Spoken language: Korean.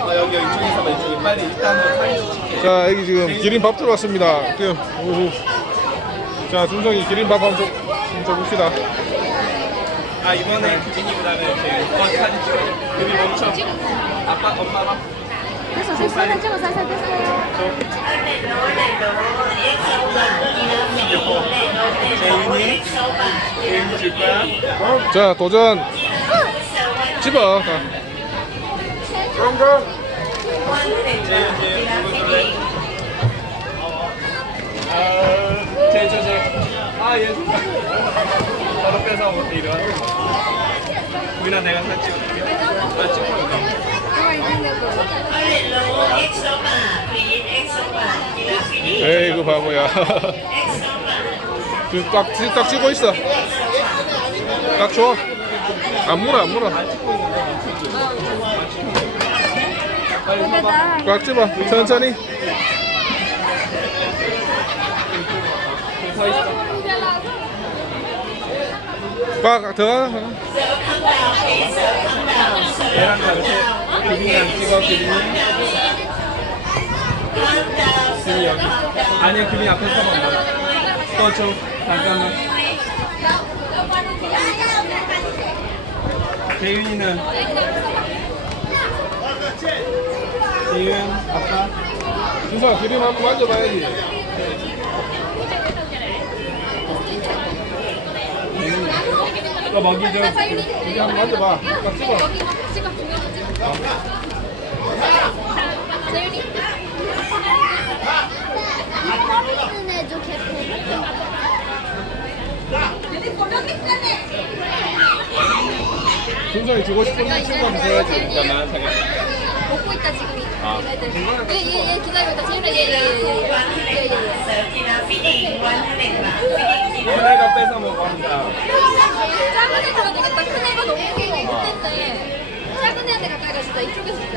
아, 여기 이쪽에서 이쪽에 빨리 일단은 사진 찍게. 자 여기 지금 기린밥 들어왔습니다 지금 오호. 자 준성이 기린밥 한번 좀, 좀 봅시다 아 이번에 규진이보다는 제 어, 사진 찍어줘. 여기 멈춰. 아빠 엄마가 됐어 됐어 사진 찍어 사진 됐어요 재윤이 재윤이 줄 거야. 자 도전 집어 자. 재윤 재윤 누구 줄래? 아, 제저 제. 아 얘. 바로 뺏어 먹고 이리 와. 우리나 내가 사진 찍어줄게. 나 찍어. 에이 이거 바보야 그딱 딱 찍고 있어 딱 좋아 안 물어 안 물어 꽉 집어 천천히 꽉 들어가 규빈이랑 찍어. 규빈이 여기. 아니야 규빈이 앞에 서봐. 떠줘. 잠깐만. 재윤이는 재윤 아빠. 준서 기름 한번 만져봐야지. 또 먹이죠. 기름 한번 만져봐. 여기 찍어 재윤이 이거는 해줘 개포 준성이 주고 싶은 친구한테 줘야지 잠깐만 잠깐만. 먹고 있다 지금 얘네들 얘얘얘 기다려다 재윤아 얘얘얘얘얘얘 큰애가 뺏어 먹어 한다. 작은 애 줘야 되겠다 큰 애가 너무 못했대 작은 애한테 가까이 가시다 이쪽에서 진짜